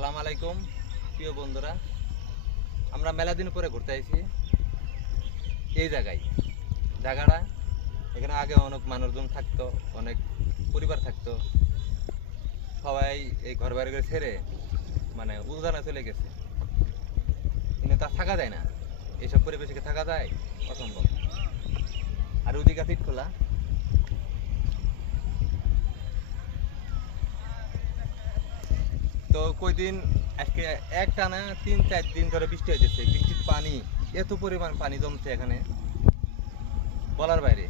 আসসালামু আলাইকুম প্রিয় বন্ধুরা, আমরা মেলা দিন পরে ঘুরতে আইছি এই জায়গাটা। এখানে আগে অনেক মানুষজন থাকতো, অনেক পরিবার থাকতো। সবাই এই ঘর বাড়ি করে ছেড়ে মানে উজানে চলে গেছে। কিন্তু তা থাকা যায় না, এইসব পরিবেশে থাকা যায় অসম্ভব। আর ওদিকে ফিট খোলা, তো কয়দিন আজকে একটানা 3-4 দিন ধরে বৃষ্টি হইতেছে। বৃষ্টির পানি, এত পরিমাণ পানি জমছে এখানে বলার বাইরে।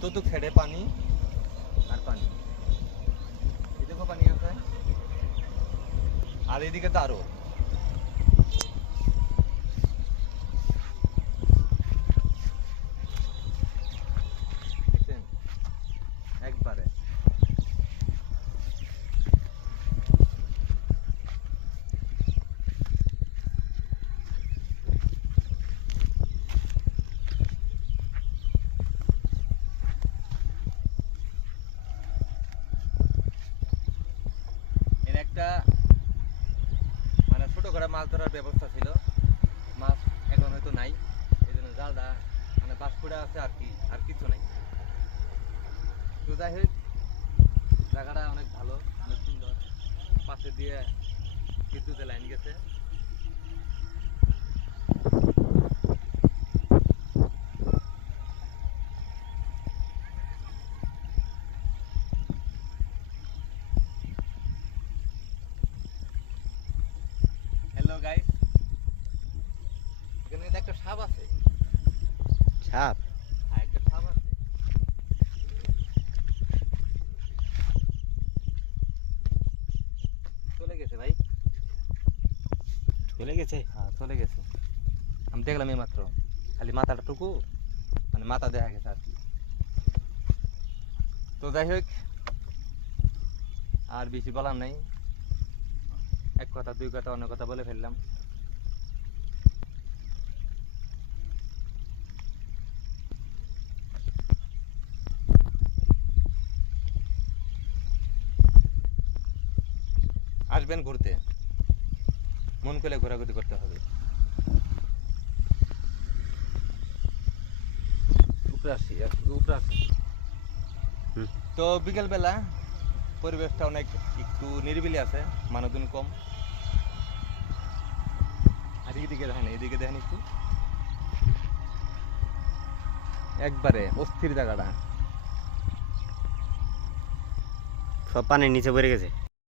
চতুর্থ সাইডে পানি আর পানি, এদিকেও পানি আছে আর এদিকে তো আরো। একবারে একটা মানে ছোট করে মাছ ধরার ব্যবস্থা ছিল, মাছ এখন হয়তো নাই। এই জন্য জালটা মানে বাস পড়ে আছে আর কি, আর কিছু নাই। তো যাই হোক, জায়গাটা অনেক ভালো, অনেক সুন্দর। পাশে দিয়ে বিদ্যুতের লাইন গেছে। হ্যালো গাইস, এখানে একটা সাপ আছে। সাপ? হ্যাঁ, একটা সাপ আছে। চলে গেছে ভাই, চলে গেছে? হ্যাঁ চলে গেছে। আমি দেখলাম এই মাত্র, খালি মাথাটা টুকু মানে মাথা দেখা গেছে আর কি। তো যাই হোক, আর বেশি বলার নাই। এক কথা দুই কথা অন্য কথা বলে ফেললাম। আসবেন ঘুরতে, মন করে ঘোরাঘুরি করতে হবে। উপরে আসি, উপরে আসি। তো বিকেলবেলা পরিবেশটা অনেক একটু নিরিবিলি আছে, মানুষজন কম। আর এদিকে দেখেন, এদিকে দেখেন একটু, একবারে অস্থির জায়গাটা। সব পানির নিচে পড়ে গেছে।